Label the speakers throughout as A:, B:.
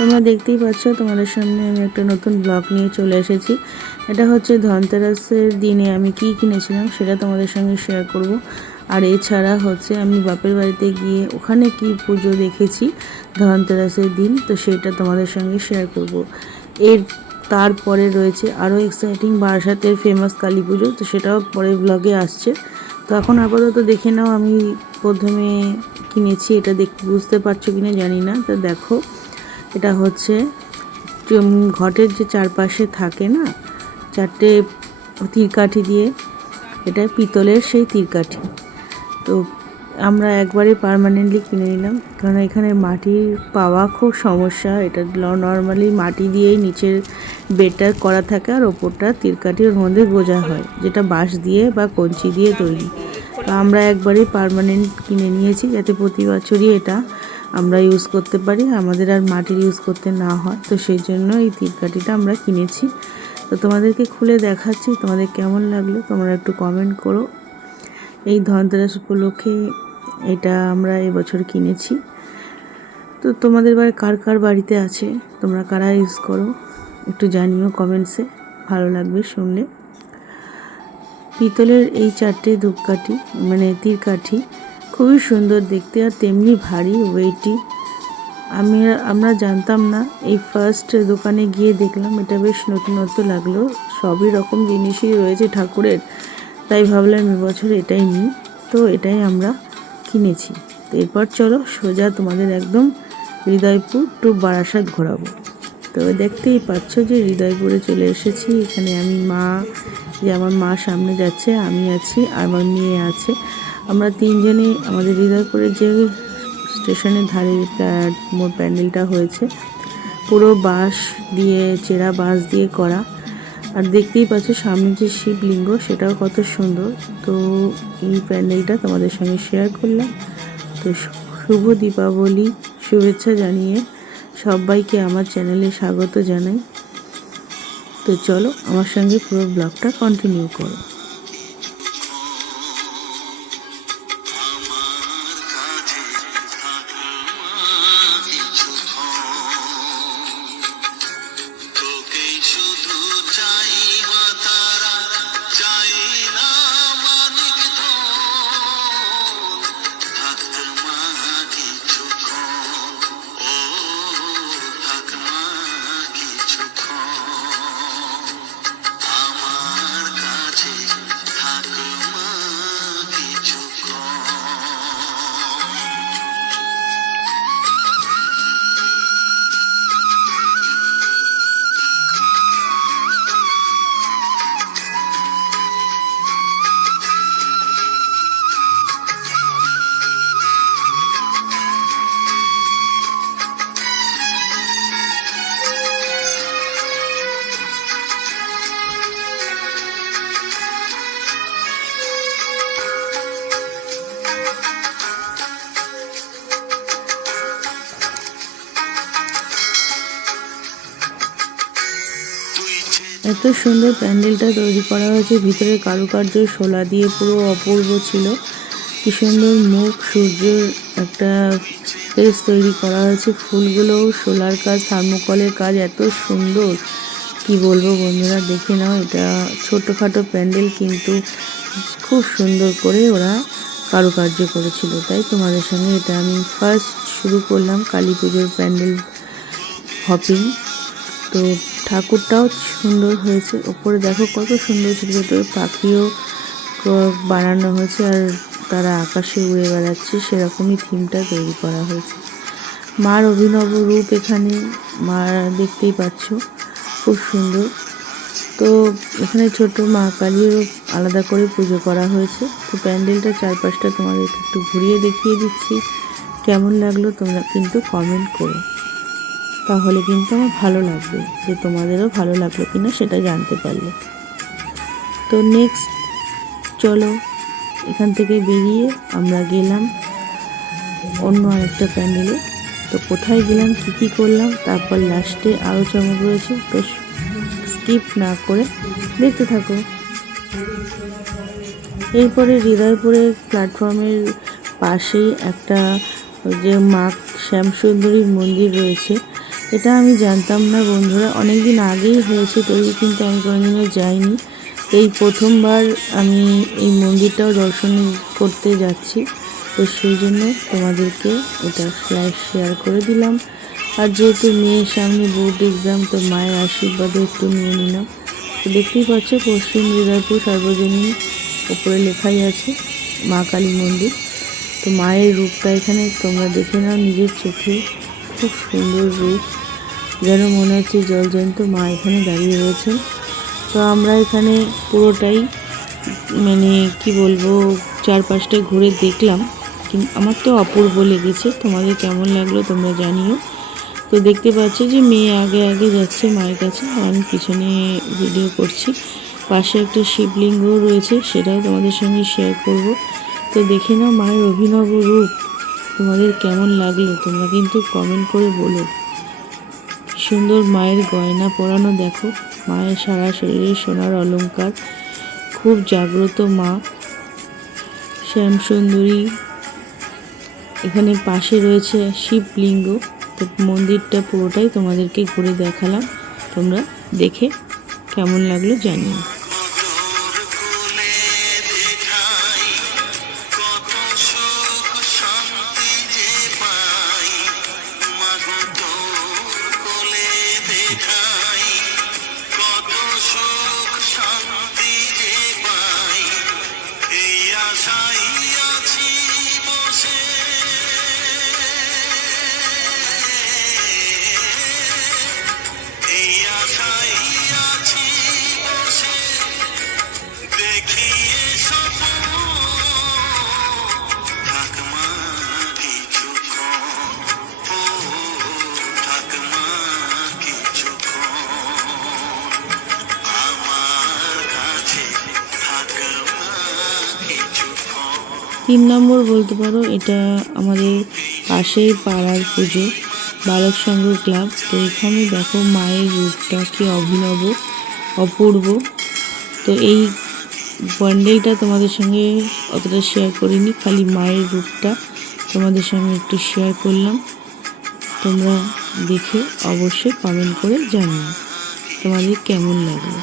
A: তোমরা দেখতেই পাচ্ছ, তোমাদের সামনে আমি একটা নতুন ব্লগ নিয়ে চলে এসেছি। এটা হচ্ছে ধনতেরাসের দিনে আমি কি কিনেছিলাম সেটা তোমাদের সঙ্গে শেয়ার করব। আর এছাড়া হচ্ছে আমি বাপের বাড়িতে গিয়ে ওখানে কি পুজো দেখেছি ধনতেরাসের দিন, তো সেটা তোমাদের সঙ্গে শেয়ার করব। এর তারপরে রয়েছে আরও এক্সাইটিং বারাসাতের ফেমাস কালী পুজো, তো সেটাও পরের ব্লগে আসছে। তো এখন আপাতত দেখে নাও আমি প্রথমে কিনেছি, এটা দেখ বুঝতে পারছ কিনা জানি না, তো দেখো। এটা হচ্ছে ঘটের যে চারপাশে থাকে না, চারটে তীরকাঠি দিয়ে এটা পিতলের সেই তীরকাঠি। তো আমরা একবারে পারমানেন্টলি কিনে নিলাম কারণ এখানে মাটির পাওয়া খুব সমস্যা, এটা নর্মালি মাটি দিয়েই নিচের বেডটা করা থাকে আর ওপরটা তীরকাঠির মধ্যে গোজা হয়, যেটা বাঁশ দিয়ে বা কঞ্চি দিয়ে তৈরি। তো আমরা একবারে পারমানেন্ট কিনে নিয়েছি, যাতে প্রতি বছরই এটা আমরা ইউজ করতে পারি, আমাদের আর মাটির ইউজ করতে না হয়। তো সেই জন্য এই তীরকাঠিটা আমরা কিনেছি। তো তোমাদেরকে খুলে দেখাচ্ছি, তোমাদের কেমন লাগল তোমরা একটু কমেন্ট করো। এই ধনতেরাস উপলক্ষে এটা আমরা এবছর কিনেছি। তো তোমাদের বাড়ি কার কার বাড়িতে আছে, তোমরা কারা ইউজ করো, একটু জানিও কমেন্টসে ভালো লাগবে শুনলে। পিতলের এই চারটে ধূপকাঠি মানে তীরকাঠি খুবই সুন্দর দেখতে আর তেমনি ভারী ওয়েটি আমি আমরা জানতাম না, এই ফার্স্ট দোকানে গিয়ে দেখলাম এটা বেশ নতুনত্ব লাগল, সবই রকম জিনিসই রয়েছে ঠাকুরের। তাই ভাবলাম এবছর এটাই নিই। তো এটাই আমরা কিনেছি। তো এরপর চলো সোজা তোমাদের একদম হৃদয়পুর টু বারাসাত ঘোরাবো। তো দেখতেই পাচ্ছ যে হৃদয়পুরে চলে এসেছি। এখানে আমি মা, যে আমার মা সামনে যাচ্ছে, আমি আছি, আমার মেয়ে আছে। আমরা তিনজনে আমাদের হৃদয়পুরের যে স্টেশনের ধারে মোট প্যান্ডেলটা হয়েছে। পুরো বাঁশ দিয়ে, চেরা বাঁশ দিয়ে করা। আর দেখতেই পাচ্ছ সামনে যে শিবলিঙ্গ, সেটাও কত সুন্দর। তো এই প্যান্ডেলটা তোমাদের সঙ্গে শেয়ার করলাম। তো শুভ দীপাবলি, শুভেচ্ছা জানিয়ে সবাইকে আমার চ্যানেলে স্বাগত জানাই। তো চলো আমার সঙ্গে পুরো ব্লগটা কন্টিনিউ করো। এত সুন্দর প্যান্ডেলটা তৈরি করা হয়েছে। ভিতরে কারুকার্য, শোলা দিয়ে পুরো অপূর্ব ছিল। কি সুন্দর মুখ, সূর্যের একটা ফেস তৈরি করা হয়েছে। ফুলগুলোও শোলার কাজ, থার্মোকলের কাজ এত সুন্দর। কি বলব বন্ধুরা, দেখে নাও, এটা ছোটোখাটো প্যান্ডেল কিন্তু খুব সুন্দর করে ওরা কারুকার্য করেছিল, তাই তোমাদের সঙ্গে এটা আমি ফার্স্ট শুরু করলাম কালী পুজোর প্যান্ডেল হপিং তো ঠাকুরটাও সুন্দর হয়েছে। ওপরে দেখো কত সুন্দর ছোটো ছোটো পাখিও বানানো হয়েছে আর তারা আকাশে উড়ে বেড়াচ্ছে। সেরকমই থিমটা তৈরি করা হয়েছে। মার অভিনব রূপ এখানে মা দেখতেই পাচ্ছ। খুব সুন্দর। তো এখানে ছোট মা কালীরও আলাদা করে পুজো করা হয়েছে। তো প্যান্ডেলটা চারপাশটা তোমাদেরকে একটু ঘুরিয়ে দেখিয়ে দিচ্ছি। কেমন লাগল তোমরা কিন্তু কমেন্ট করো। তাহলে কিন্তু আমার ভালো লাগবে, যে তোমাদেরও ভালো লাগল কিনা সেটা জানতে পারলে। তো নেক্সট চলো, এখান থেকে বেরিয়ে আমরা গেলাম অন্য আরেকটা প্যান্ডেলে তো কোথায় গেলাম, কী কী করলাম, তারপর লাস্টে আরও চমক রয়েছে, তো স্কিপ না করে দেখতে থাকো। এরপরে হৃদয়পুরে প্ল্যাটফর্মের পাশেই একটা যে মা শ্যামসুন্দরীর মন্দির রয়েছে এটা আমি জানতাম না বন্ধুরা। অনেক দিন আগেই হয়েছে তৈরি কিন্তু আমি কোনোদিনও যাইনি। এই প্রথমবার আমি এই মন্দিরটাও দর্শন করতে যাচ্ছি। তো সেই জন্য তোমাদেরকে এটা ফ্ল্যাশ শেয়ার করে দিলাম। আর যেহেতু মেয়ের সামনে বোর্ড এক্সাম তো মায়ের আশীর্বাদে একটু নিয়ে নিলাম। তো দেখতেই পাচ্ছ, পশ্চিম হৃদয়পুর সার্বজনীন ওপরে লেখাই আছে, মা কালী মন্দির। তো মায়ের রূপটা এখানে তোমরা দেখে নাও, নিজের চোখে। খুব সুন্দর রূপ। যেন মনে হচ্ছে জলজয়ন্ত মা এখানে দাঁড়িয়ে রয়েছেন। তো আমরা এখানে পুরোটাই মানে কি বলব, চারপাশটা ঘুরে দেখলাম। আমার তো অপূর্ব লেগেছে। তোমাদের কেমন লাগল তোমরা জানিও। তো দেখতে পাচ্ছ যে মেয়ে আগে আগে যাচ্ছে মায়ের কাছে। আমি পিছনে ভিডিও করছি। পাশে একটা শিবলিঙ্গও রয়েছে, সেটাও তোমাদের সঙ্গে শেয়ার করব। তো দেখে নাও মায়ের অভিনব রূপ। তোমাদের কেমন লাগল? তোমরা কিন্তু কমেন্ট করে বলো। সুন্দর মায়ের গয়না পরানো, দেখো। মায়ের সারা শরীরে সোনার অলঙ্কার খুব জাগ্রত মা। শ্যাম সুন্দরী এখানে পাশে রয়েছে শিবলিঙ্গ। তো মন্দিরটা পুরোটাই তোমাদেরকে ঘুরে দেখালাম। তোমরা দেখে কেমন লাগল জানিও। তিন নম্বর বলতে পারো, এটা আমাদের পাশেই পাড়ার পুজো, বালক সংঘ ক্লাব। তো এখানে দেখো মায়ের রূপটা কি অভিনব, অপূর্ব। তো এই বন্ডেলটা তোমাদের সঙ্গে অতটা শেয়ার করিনি, খালি মায়ের রূপটা তোমাদের সঙ্গে একটু শেয়ার করলাম। তোমরা দেখে অবশ্যই কমেন্ট করে জানিও, তোমাদের কেমন লাগল।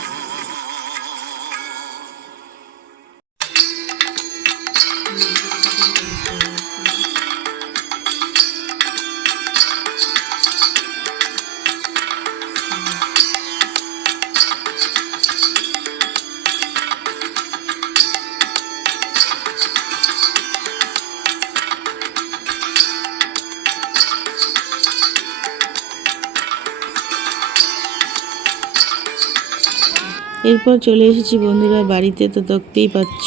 A: এরপর চলে এসেছি বন্ধুরা বাড়িতে, তো দেখতেই পাচ্ছ।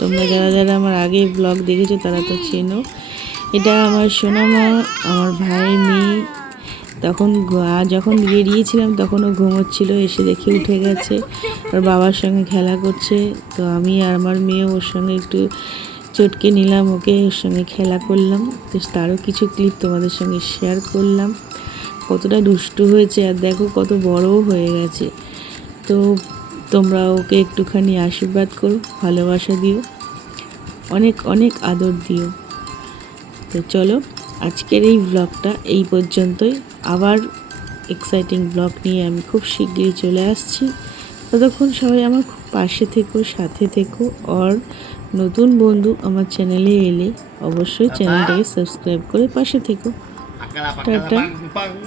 A: তোমরা যারা যারা আমার আগে ব্লগ দেখেছ, তারা তো চেনো। এটা আমার সোনামা, আমার ভাইয়ের মেয়ে। তখন যখন বেরিয়েছিলাম তখন ও ঘুমোচ্ছিল, এসে দেখে উঠে গেছে। ওর বাবার সঙ্গে খেলা করছে, তো আমি আর আমার মেয়ে ওর সঙ্গে একটু চটকে নিলাম, ওকে ওর সঙ্গে খেলা করলাম। তো তারও কিছু ক্লিপ তোমাদের সঙ্গে শেয়ার করলাম। কতটা দুষ্টু হয়েছে, আর দেখো কত বড়ও হয়ে গেছে। তো তোমরা ওকে একটুখানি আশীর্বাদ করো, ভালোবাসা দিও, অনেক অনেক আদর দিও। তো চলো, আজকের এই ব্লগটা এই পর্যন্তই। আবার এক্সাইটিং ব্লগ নিয়ে আমি খুব শিগগিরই চলে আসছি। ততক্ষণ সবাই আমার খুব পাশে থেকো, সাথে থেকো, আর নতুন বন্ধু আমার চ্যানেলে এলে অবশ্যই চ্যানেলটাকে সাবস্ক্রাইব করে পাশে থেকো।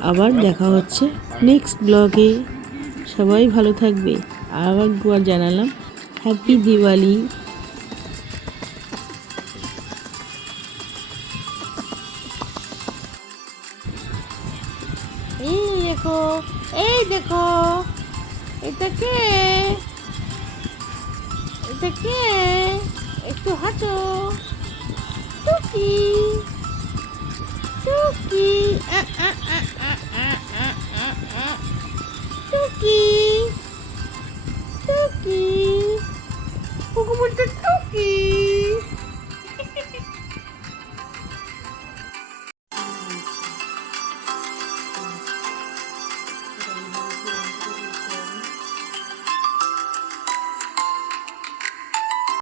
A: আবার দেখা হচ্ছে নেক্সট ব্লগে সবাই ভালো থাকবে। আরেকবার জানালাম হ্যাপি দিওয়ালি
B: এই দেখো এই দেখো, এটা কে? এটা কে? একটু হাঁটো। টুকি। টুকি। টুকি।